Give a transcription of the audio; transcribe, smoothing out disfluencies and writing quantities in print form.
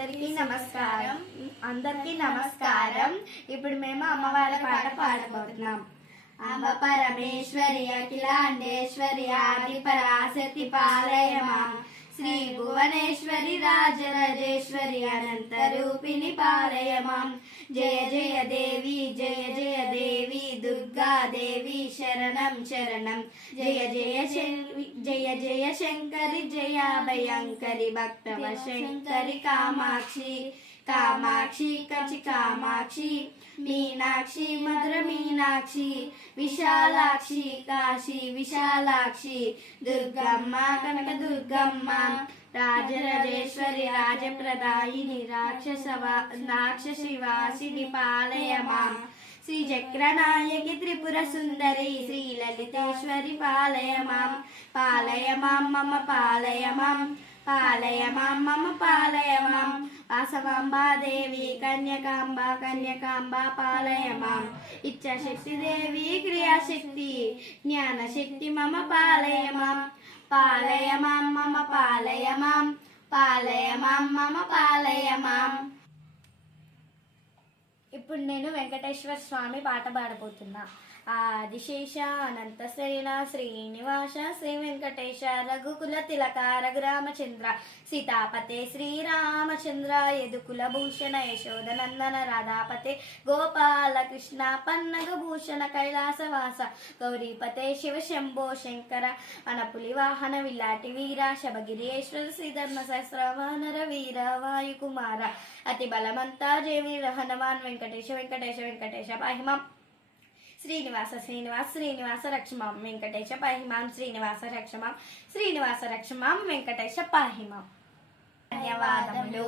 అందరికీ నమస్కారం. ఇప్పుడు మేము అమ్మవారి పాట పాడబోతున్నాం. అమ్మ పరమేశ్వరి అఖిలాండేశ్వరి ఆది పరాశక్తి పాలయమా, శ్రీ భువనేశ్వరి రాజరాజేశ్వరి అనంత రూపిణి పాలయమా. జయ జయ దేవి జయ జయ దేవి దుర్గా దేవి శరణం శరణం. జయ జయ జయ జయ శంకరి జయ భయంకరి భక్తవ శంకరి కామాక్షి కామాక్షి కంచి కామాక్షి మీనాక్షి మధుర మీనాక్షి విశాలాక్షి కాశీ విశాలాక్షి దుర్గమ్మ కనక దుర్గమ్మ రాజరాజేశ్వరి రాజప్రదాయిని రాక్షసి వాసిని పాలయమా. శ్రీ చక్రనాయకి త్రిపుర సుందరి శ్రీ లలితేశ్వరి పాలయమాం పాలయమాం మమ పాలయమాం పాలయమాం మమ పాలయమాం. వాసవాంబాదేవి కన్యకాంబ పాలయమాం. ఇచ్ఛాశక్తి దేవి క్రియాశక్తి జ్ఞానశక్తి మమ పాలయమాం పాలయమాం మమ పాలయమాం పాలయమాం మమ పాలయమాం. ఇప్పుడు నేను వెంకటేశ్వర స్వామి పాట పాడబోతున్నా. ఆదిశేష అనంత శ్రీన శ్రీనివాస శ్రీ వెంకటేశ రఘుకుల తిలక రఘురామచంద్ర సీతాపతే శ్రీరామచంద్ర యదుకుల భూషణ యశోదనందన రాధాపతే గోపాల కృష్ణ పన్నగ భూషణ కైలాసవాస గౌరీపతే శివ శంభో శంకర వనపులి వాహన విల్లాటి వీర శబగిరీశ్వర శ్రీధర్మ సహస్రవానర వీర వాయుకుమార అతి బలమంతా జయవీర హనుమాన్ వెంకటేశ వెంకటేశ వెంకటేశ పాహిమాం. శ్రీనివాస శ్రీనివాస శ్రీనివాస రక్షమాం వెంకటేశ పాహిమాం. శ్రీనివాస రక్షమాం శ్రీనివాస రక్షమాం వెంకటేశ పాహిమాం. ధన్యవాదములు.